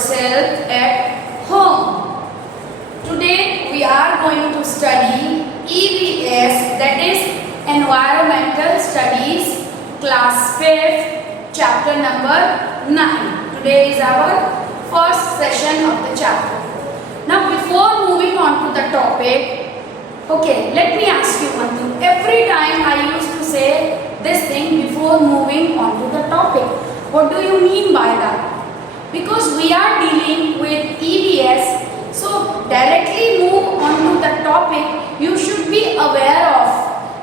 yourself at home. Today we are going to study EVS, that is Environmental Studies, Class 5, Chapter number 9. Today is our first session of the chapter. Now before moving on to the topic, okay, let me ask you one thing. Every time I used to say this thing before moving on to the topic. What do you mean by that? Because we are dealing with EVS, so directly move on to the topic, you should be aware of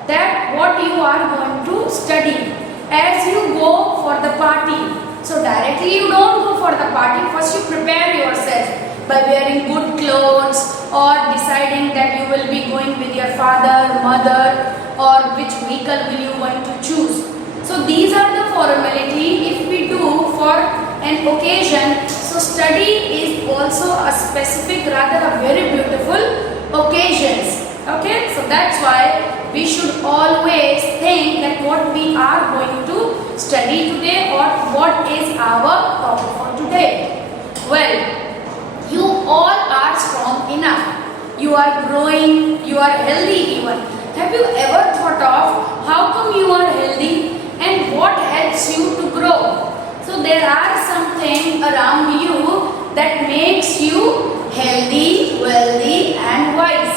that what you are going to study as you go for the party. So directly you don't go for the party, first you prepare yourself by wearing good clothes or deciding that you will be going with your father, mother, or which vehicle will you want to choose. So these are the formality if we do for an occasion. So study is also a specific, rather a very beautiful occasions. Okay, so that's why we should always think that what we are going to study today or what is our topic for today. Well, you all are strong enough. You are growing, you are healthy even. Have you ever thought of how come you are healthy and what helps you to grow? So there are something around you that makes you healthy, wealthy and wise.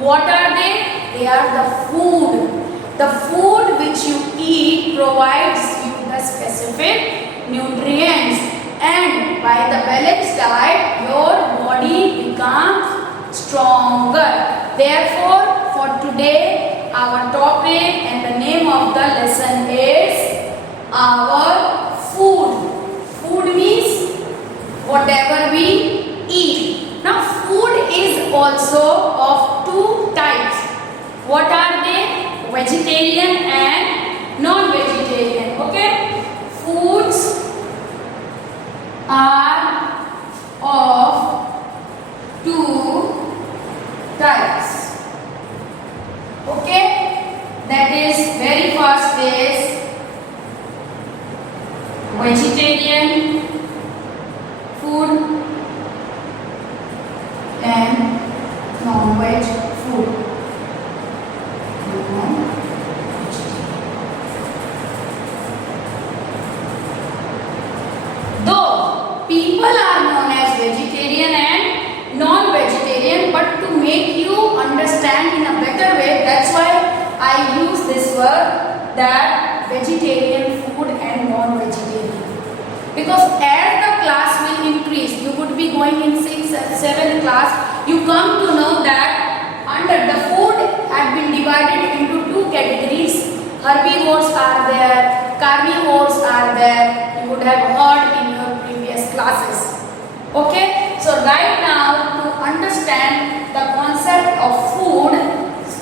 What are they? They are the food. The food which you eat provides you the specific nutrients, and by the balanced diet your body becomes stronger. Therefore, for today our topic and the name of the lesson is our food. Food means whatever we eat. Now food is also of two types. What are they? Vegetarian and non-vegetarian. Okay? Foods are of two types. Okay? That is, very first is vegetarian food and non-veg food. Though people are known as vegetarian and non-vegetarian, but to make you understand in a better way, that's why I use this word, that vegetarian food and non-vegetarian. Because as the class will increase, you would be going in 6th and 7th class, you come to know that under the food have been divided into two categories. Herbivores are there, carnivores are there. You would have heard in your previous classes. Okay, so right now to understand the concept of food,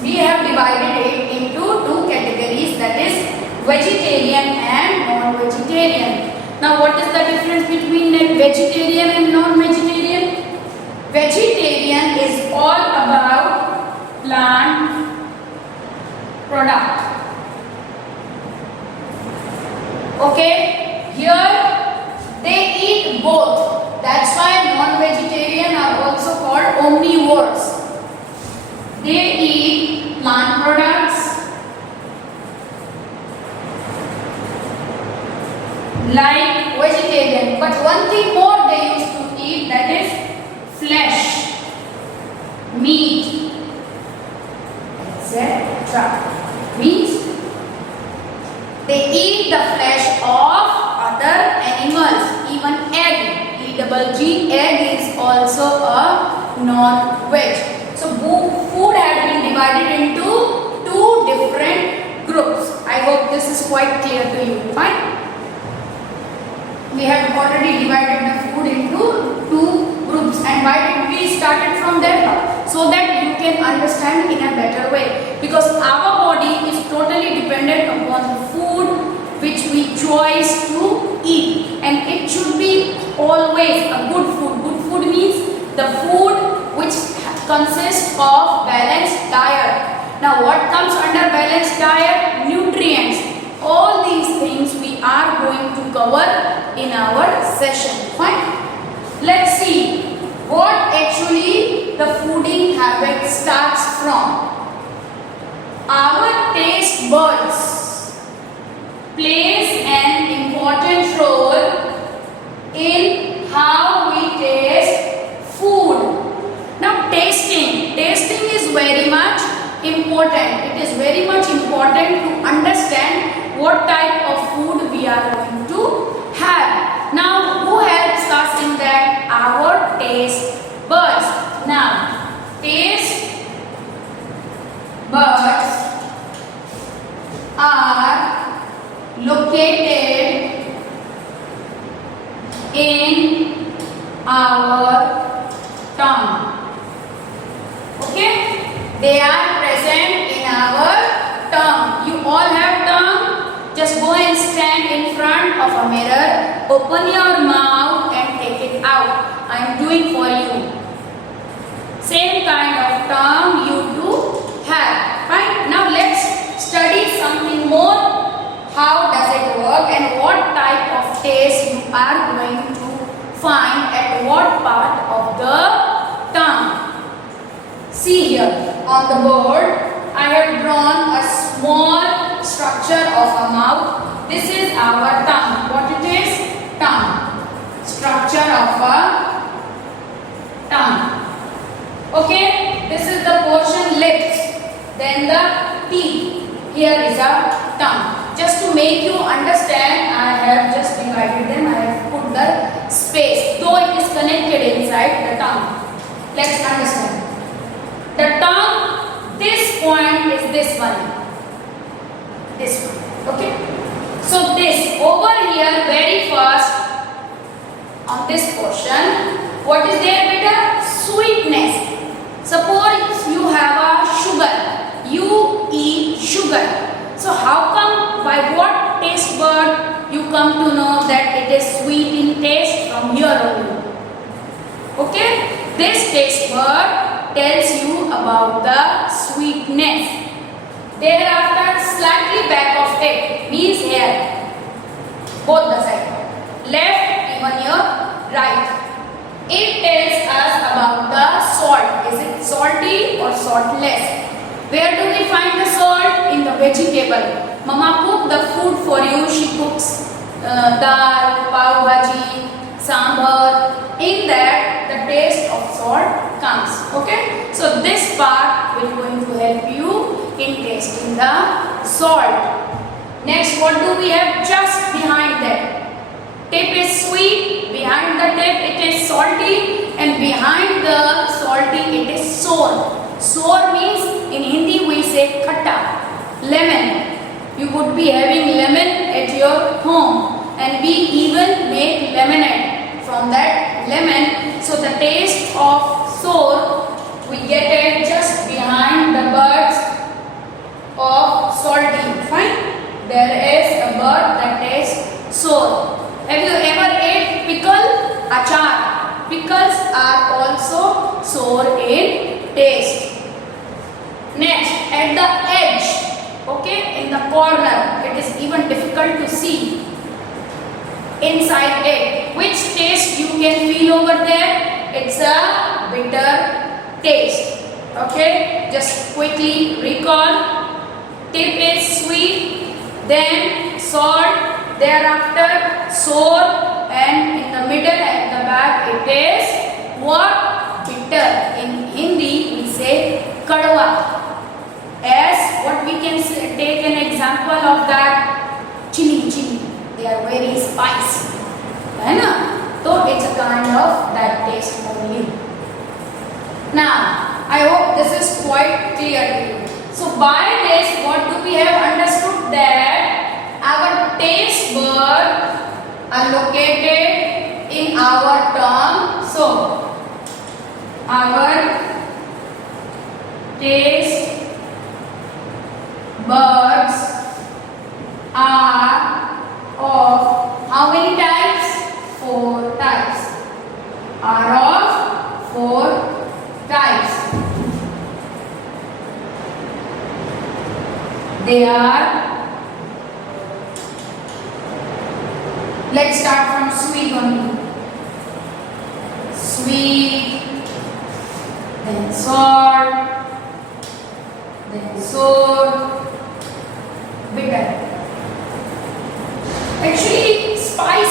we have divided it into two categories, that is vegetarian and non-vegetarian. Now what is the difference between a vegetarian and non-vegetarian? Vegetarian is all about plant product. Okay, here they eat both. That's why non-vegetarian are also called omnivores. They eat plant products like vegetarian. But one thing more they used to eat, that is flesh, meat, etc. Means they eat the flesh of other animals, even egg, E-double-G, egg is also a non-veg. So food has been divided into two different groups. I hope this is quite clear to you. Fine? We have already divided the food into two groups. And why did we start it from there? So that you can understand in a better way. Because our body is totally dependent upon the food which we choose to eat. And it should be always a good food. Good food means the food which consists of balanced diet. Now what comes under balanced diet? Nutrients. All these things we are going to cover in our session. Fine? Let's see what actually the fooding habit starts from. Our taste buds plays an important role in how we taste food. Now tasting is very much important. It is very much important to understand what type of food we are going to have. Now who helps us in that? Our taste buds. Now taste buds are located in our tongue. Okay, they are present in our tongue. You all have tongue. Just go and stand in front of a mirror, open your mouth and take it out. I am doing for you. Same kind of tongue you do have. Fine. Now let's study something more. How does it work and what type of taste you are going to find at what part of the tongue. See here on the board, I have drawn a small structure of a mouth. This is our tongue. What it is? Tongue. Structure of a tongue. Okay, this is the portion lips. Then the teeth. Here is a tongue. Just to make you understand, I have just divided them. I have put the space, though it is connected inside the tongue. Let's understand. The tongue, this point is this one. This one. Okay. So this over here, very first on this portion, what is there, beta? Sweetness. Suppose you have a sugar. You eat sugar. So how come, by what taste bud you come to know that it is sweet in taste? From here only. Okay? This taste bud tells you about the sweetness. Thereafter, slightly back of it means here. Both the side. Left, even your right. It tells us about the salt. Is it salty or saltless? Where do we find the salt? In the vegetable. Mama cook the food for you. She cooks dal, pav bhaji, sambar. In that, the taste of salt comes. Okay? So this part will going to help you in tasting the salt. Next, what do we have just behind that? Tip is sweet. Behind the tip, it is salty. And behind the salty, it is sour. Sour means in Hindi we say khatta, lemon. You would be having lemon at your home, and we even make lemonade from that lemon. So the taste of sour we get it just behind the buds of salty. Fine. There is a bud that tastes sour. Have you ever ate pickle? Achar. Pickles are also sour in taste. Next, at the edge, okay, in the corner, it is even difficult to see inside it. Which taste you can feel over there? It's a bitter taste. Okay, just quickly recall. Tip is sweet, then salt, thereafter sour, and in the middle at the back it is what? Bitter. In Hindi we say kadwa. As what we can say, take an example of that chili. They are very spicy. Right? So it's a kind of that taste only. Now, I hope this is quite clear to you. So by this, what do we have understood? That our taste buds are located in our tongue. So our taste buds are of how many types? 4 types. Are of 4 types. They are, let's start from sweet only.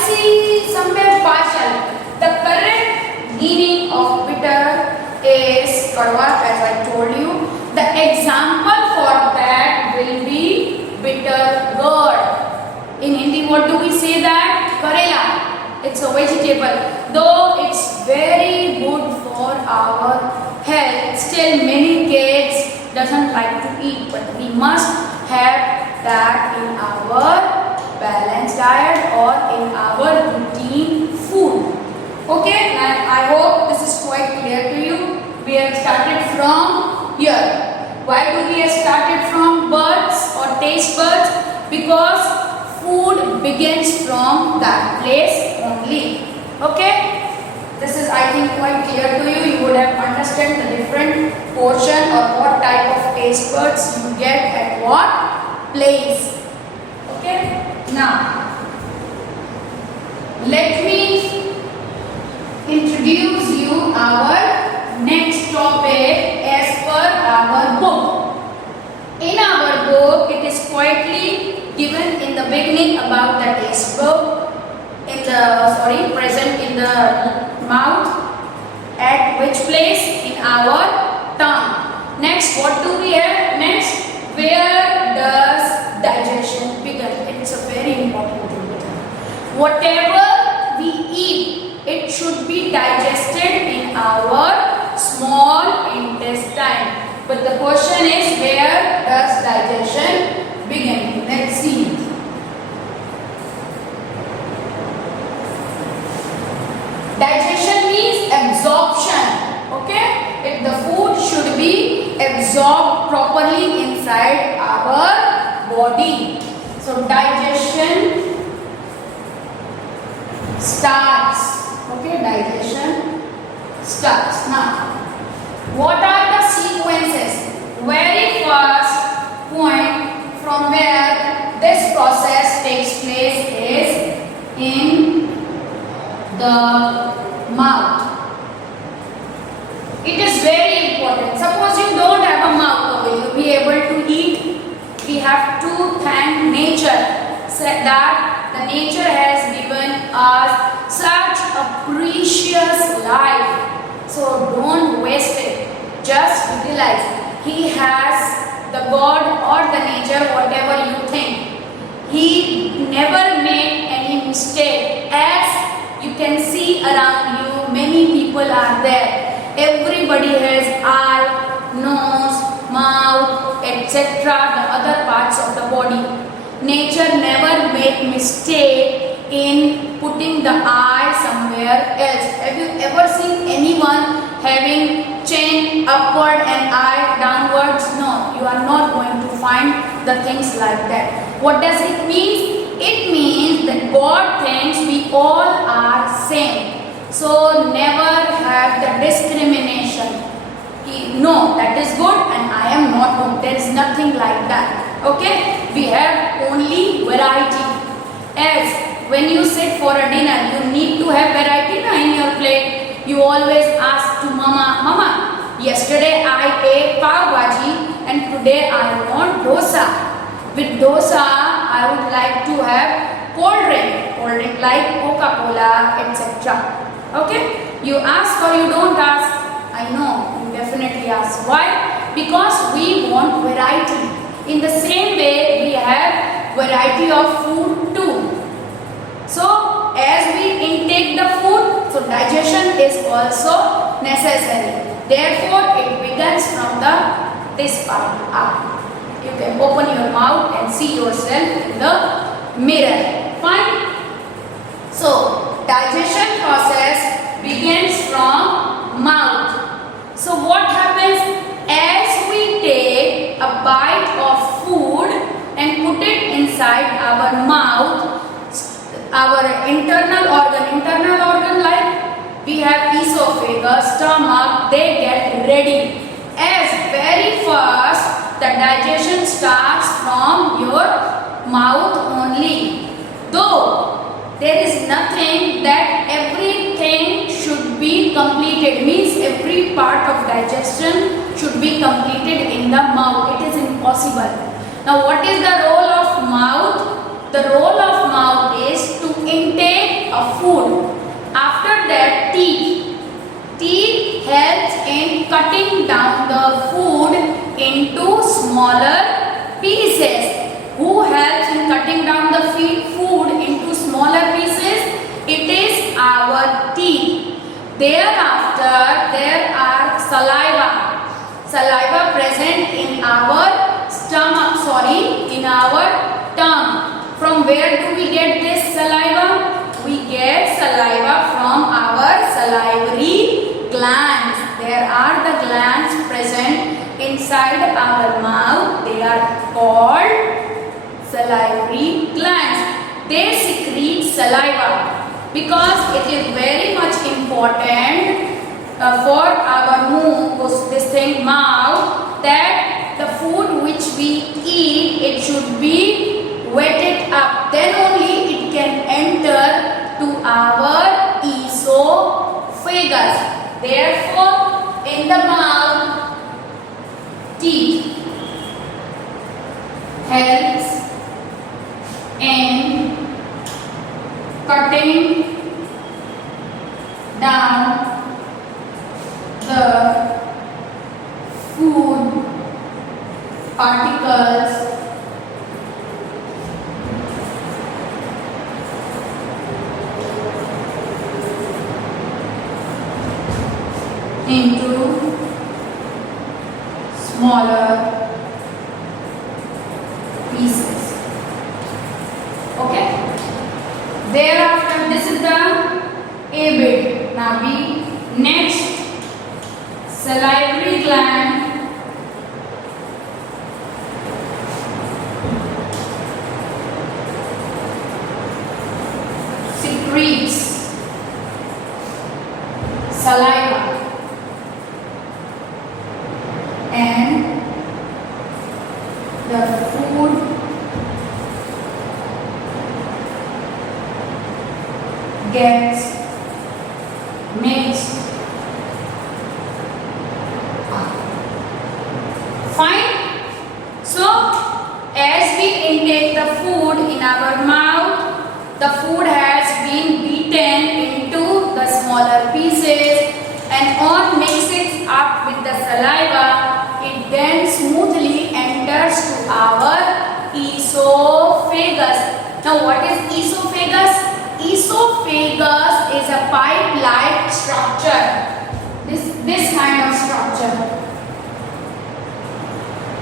see somewhere partial. The correct meaning of bitter is kadwa, as I told you. The example for that will be bitter gourd. In Hindi, what do we say that? Karela. It's a vegetable. Though it's very good for our health, still many kids doesn't like to eat. But we must have that in our balanced diet or in our routine food. Okay, and I hope this is quite clear to you. We have started from here. Why do we have started from birds or taste buds? Because food begins from that place only. Okay? This is, I think, quite clear to you. You would have understood the different portion or what type of taste buds you get at what place. Okay? Now, let me introduce you our next topic as per our book. In our book, it is quietly given in the beginning about the taste bud, present in the mouth, at which place? In our tongue. Next, what do we have? Next, where does digestion begin? It's a very important thing. Whatever we eat, it should be digested in our small intestine. But the question is, where does digestion begin? Let's see. Digestion means absorption. Okay? If the food should be absorbed properly inside our body. So digestion starts. Okay, digestion starts. Now, what are the sequences? Very first point from where this process takes place is in the mouth. It is very important. Suppose you don't have a mouth, will you be able to eat? We have to thank nature. Said that the nature has given us such a precious life. So don't waste it. Just utilize. He has the God or the nature, whatever you think. He never made any mistake. As you can see around you, many people are there. Everybody has eye, nose, mouth, etc. the other parts of the body. Nature never made mistake in putting the eye somewhere else. Have you ever seen anyone having chin upward and eye downwards? No, you are not going to find the things like that. What does it mean? It means that God thinks we all are same. So never have the discrimination. No, that is good and I am not good. There is nothing like that. Okay? We have only variety. As when you sit for a dinner, you need to have variety in your plate. You always ask to Mama, yesterday I ate pav bhaji and today I want dosa. With dosa, I would like to have cold drink like Coca-Cola, etc. Okay? You ask or you don't ask? I know, you definitely ask. Why? Because we want variety. In the same way, we have variety of food too. So, as we intake the food, so digestion is also necessary. Therefore, it begins from this part up. You can open your mouth and see yourself in the mirror. Fine? So, digestion process begins from mouth. So, what happens as we take a bite of food and put it inside our mouth? Our internal organ like we have esophagus, stomach, they get ready. As very first, the digestion starts from your mouth only. Though there is nothing that everything should be completed, means every part of digestion should be completed in the mouth. It is impossible. Now what is the role of mouth? The role of mouth is to intake of food. After that, teeth. Teeth helps in cutting down the food into smaller pieces. Who helps in cutting down the food into smaller pieces? It is our teeth. Thereafter, there are saliva. Saliva present in our stomach, in our tongue. From where do we get this saliva? We get saliva from our salivary glands. There are the glands present inside our mouth. They are called salivary glands. They secrete saliva because it is very much important for our mouth, that the food which we eat, it should be wetted up. Then only it can enter to our esophagus. Therefore, in the mouth, teeth helps in cutting down the food particles into smaller pieces. Okay. Thereafter, this is the A bit. Now we next salivary gland secretes saliva and the food gets mixed. Fine. So, as we intake the food in our mouth, the food has been beaten into the smaller pieces, and on mixes up with the saliva, it then smoothly enters to our esophagus. Now, what is esophagus? Esophagus is a pipe-like structure. This kind of structure.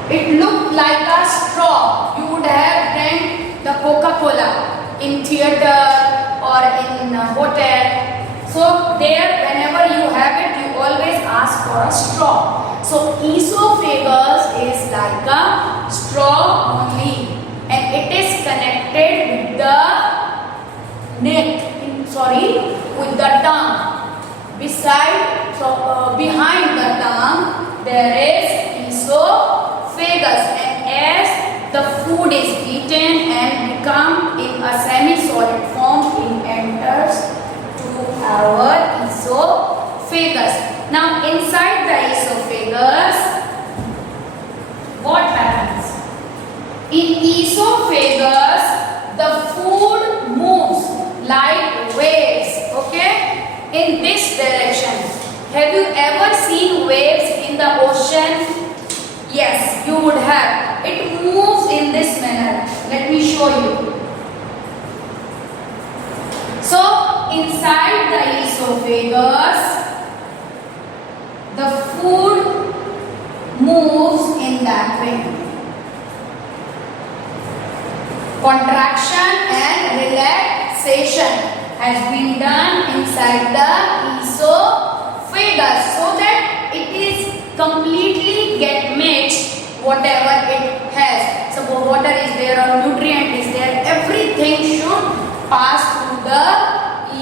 It looked like a straw. You would have drank the Coca-Cola in theater or in a hotel. So there, whenever you have it, you always ask for a straw. So esophagus is like a straw only, and it is connected with the with the tongue. Behind the tongue, there is esophagus, and as the food is eaten and become in a semi-solid form, it enters to our esophagus. Now, inside the esophagus, what happens? In esophagus, the food moves like waves, okay, in this direction. Have you ever seen waves in the ocean? Yes, you would have. It moves in this manner. Let me show you. So, inside the esophagus, the food moves in that way. Contraction and relaxation has been done inside the esophagus so that it is completely get mixed whatever it has. So water is there or nutrient is there, everything should pass through the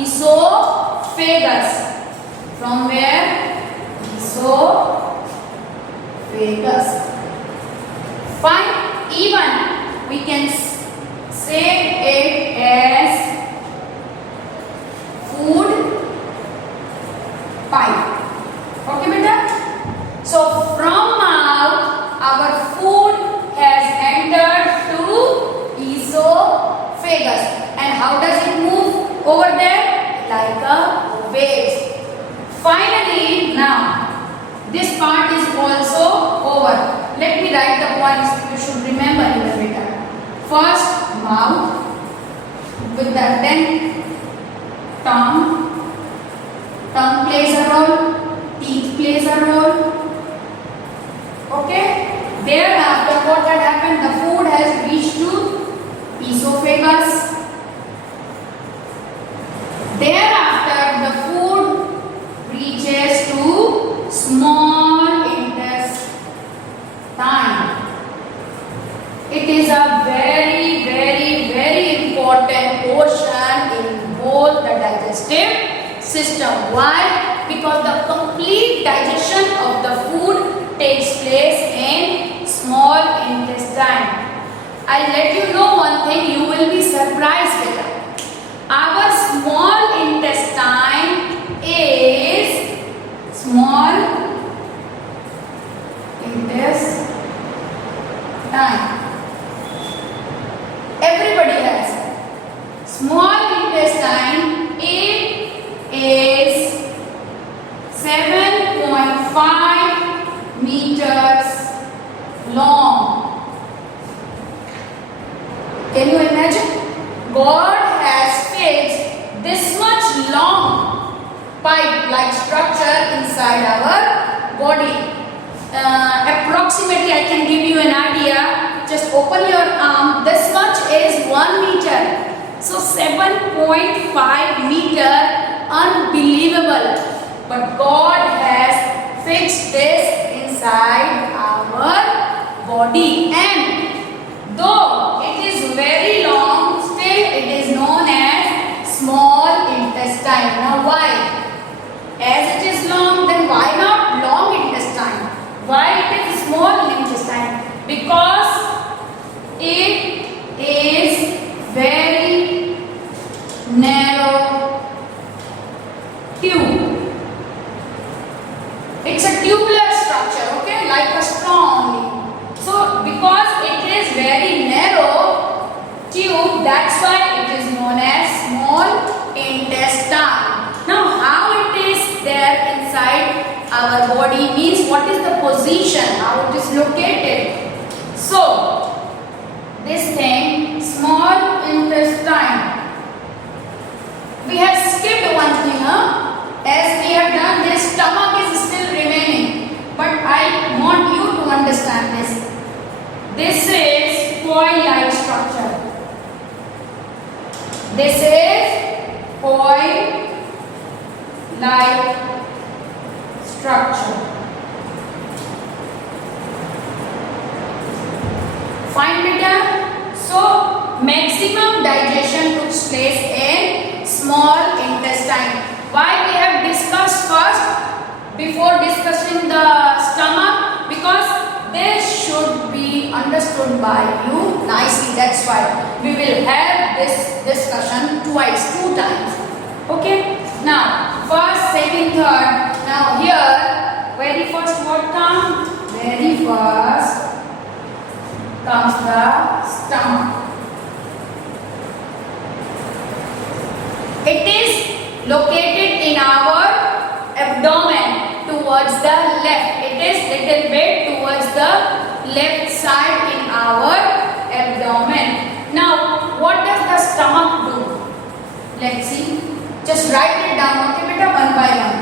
esophagus. From where? Esophagus. Fine. Even we can say it as food pipe. Okay, beta? So from mouth, our food has entered to esophagus. And how does it move? let me write the points. You should remember in the beta. First, mouth. With that, then tongue. Tongue plays a role. Teeth plays a role. Okay. Thereafter, what had happened? The food has reached to esophagus. Thereafter, the food reaches to small intestine. It is a very, very, very important portion in both the digestive system. Why? Because the complete digestion of the food takes place in small intestine. I'll let you know one thing, you will be surprised with that. Our small intestine is small intestine. Everybody has small intestine. It is 7.5 meters long. Can you imagine? God has fixed this much long pipe-like structure inside our body. Approximately, I can give you an idea. Just open your arm. This much is 1 meter. So 7.5 meter. Unbelievable. But God has fixed this inside our body. And though it is very long, still it is known as small intestine. Now why? As it is long, then why not long intestine? Why it is small intestine? Because it is very narrow tube. It's a tubular structure, okay, like a straw. So because it is very narrow tube, that's why it is known as small intestine. Now how it is there inside our body means what is the position, how it is located. So this thing, small intestine. We have skipped one thing, as we have done this, stomach is still remaining. But I want you to understand this. This is coil-like structure. This is coil-like structure. Fine, beta. So maximum digestion took place in small intestine. Why we have discussed first before discussing the stomach? Because this should be understood by you nicely. That's why we will have this discussion twice, 2 times. Okay. Now first, second, third. Now here, very first what comes? Very first comes the stomach. It is located in our abdomen towards the left. It is little bit towards the left side in our abdomen. Now, what does the stomach do? Let's see. Just write it down, okay, beta, one by one.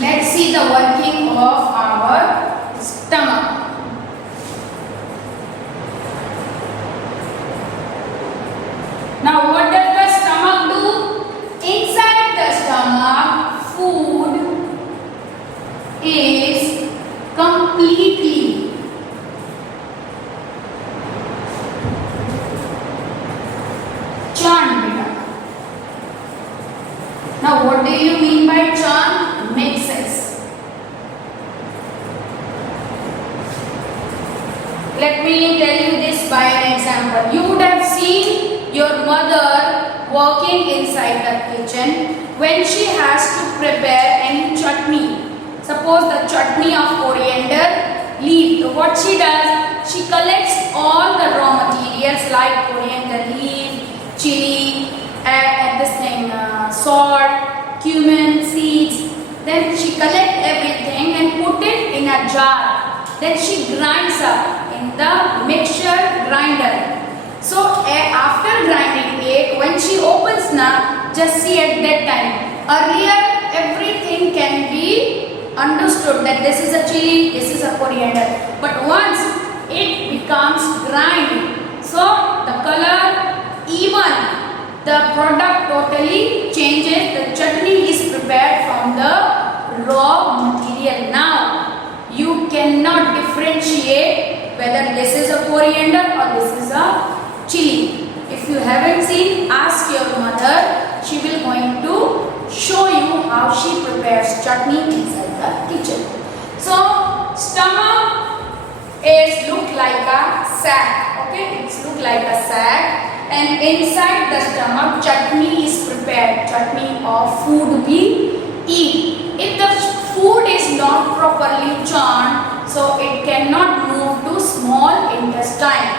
Let's see the working of our stomach. Now what does the stomach do? Inside the stomach, food is completely churned. Now what do you mean by churn? Mixes. Let me tell you this by an example. You would have seen your mother working inside the kitchen when she has to prepare any chutney. Suppose the chutney of coriander leaf. So what she does, she collects all the raw materials like coriander leaf, chili, salt, cumin seeds. Then she collects everything and put it in a a jar. Then she grinds up in the mixture grinder. So after grinding it, when she opens now, just see at that time. Earlier, everything can be understood that this is a chili, this is a coriander. But once it becomes grind, so the color, even the product totally changes. The chutney is prepared from the raw material. Now, you cannot differentiate whether this is a coriander or this is a chili. If you haven't seen, ask your mother. She will going to show you how she prepares chutney inside the kitchen. So stomach is look like a sack. Okay, it's look like a sack, and inside the stomach chutney is prepared. Chutney of food we eat. If the food is not properly churned, so it cannot move to small intestine.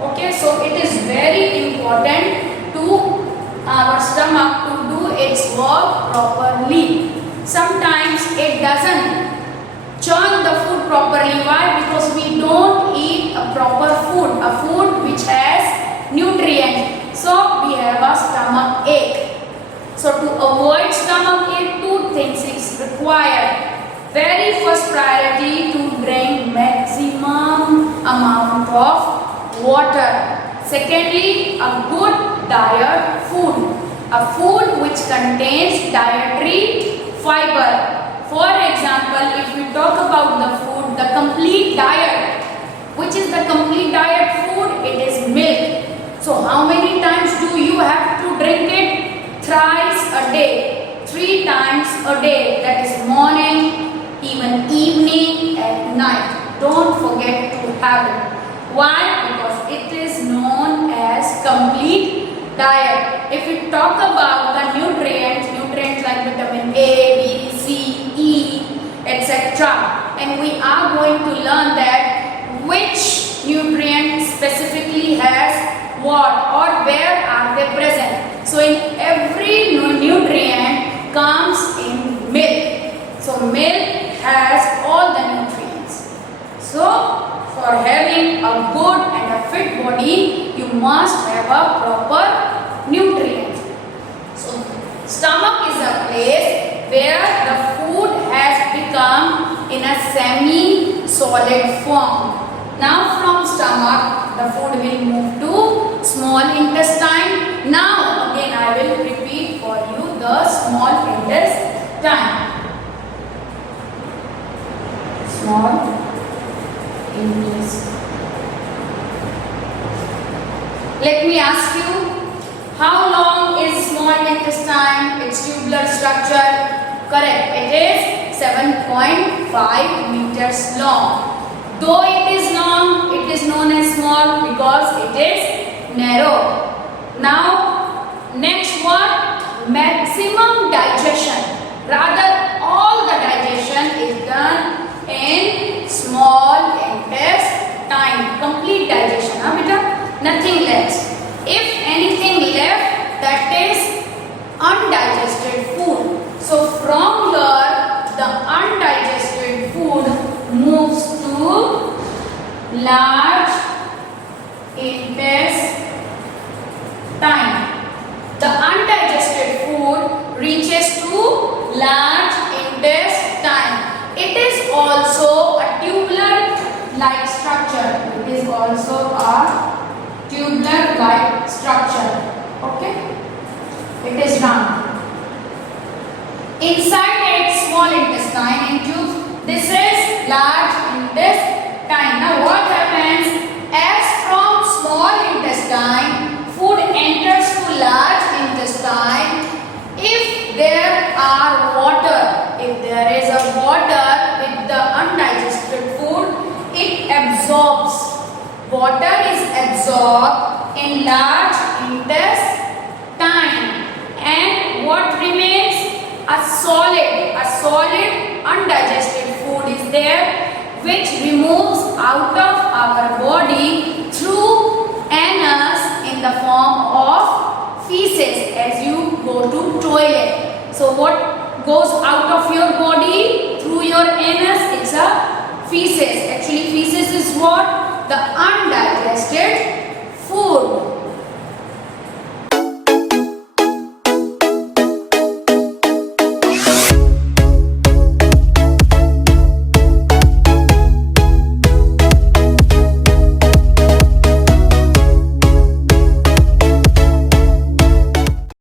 Okay, so it is very important to our stomach to do its work properly. Sometimes it doesn't churn the food properly. Why? Because we don't eat a proper food, a food which has nutrients. So we have a stomach ache. So to avoid stomach ache, two things is required. Very first priority to drink maximum amount of water. Secondly, a good diet food. A food which contains dietary fiber. For example, if we talk about the food, the complete diet. Which is the complete diet food? It is milk. So how many times do you have to drink it? Thrice a day. 3 times a day. That is morning, even evening, at night. Don't forget to have it. Why? Because it is known as complete diet. If we talk about the nutrients like vitamin A, B, C, E, etc. And we are going to learn that which nutrient specifically has what or where are they present. So in every nutrient comes in milk. So milk has all the nutrients. So for having a good and a fit body, you must have a proper nutrient. So stomach is a place where the food has become in a semi-solid form. Now from stomach, the food will move to small intestine. Now again I will repeat for you the small intestine. Small intestine. Let me ask you, how long is small intestine? Its tubular structure? Correct. It is 7.5 meters long. Though it is long, it is known as small because it is narrow. Now, next one, maximum digestion. Rather, all the digestion is done in small intestine. Complete digestion, huh, beta? Nothing left. If anything left, that is undigested food. So from here, the undigested food moves to large intestine. The undigested food reaches to large intestine. It is also a tubular-like structure. It is also a tubular-like structure. Okay? It is round. Inside its small intestine in tube, this is large intestine. Now what happens? As from small intestine, food enters to large intestine. If there are water, if there is a water with the undigested food, it absorbs. Water is absorbed in large intestine. And what remains? A solid undigested food is there, which removes out of our body through anus in the form of feces as you go to toilet. So what goes out of your body through your anus? It's a feces. Actually feces is what? The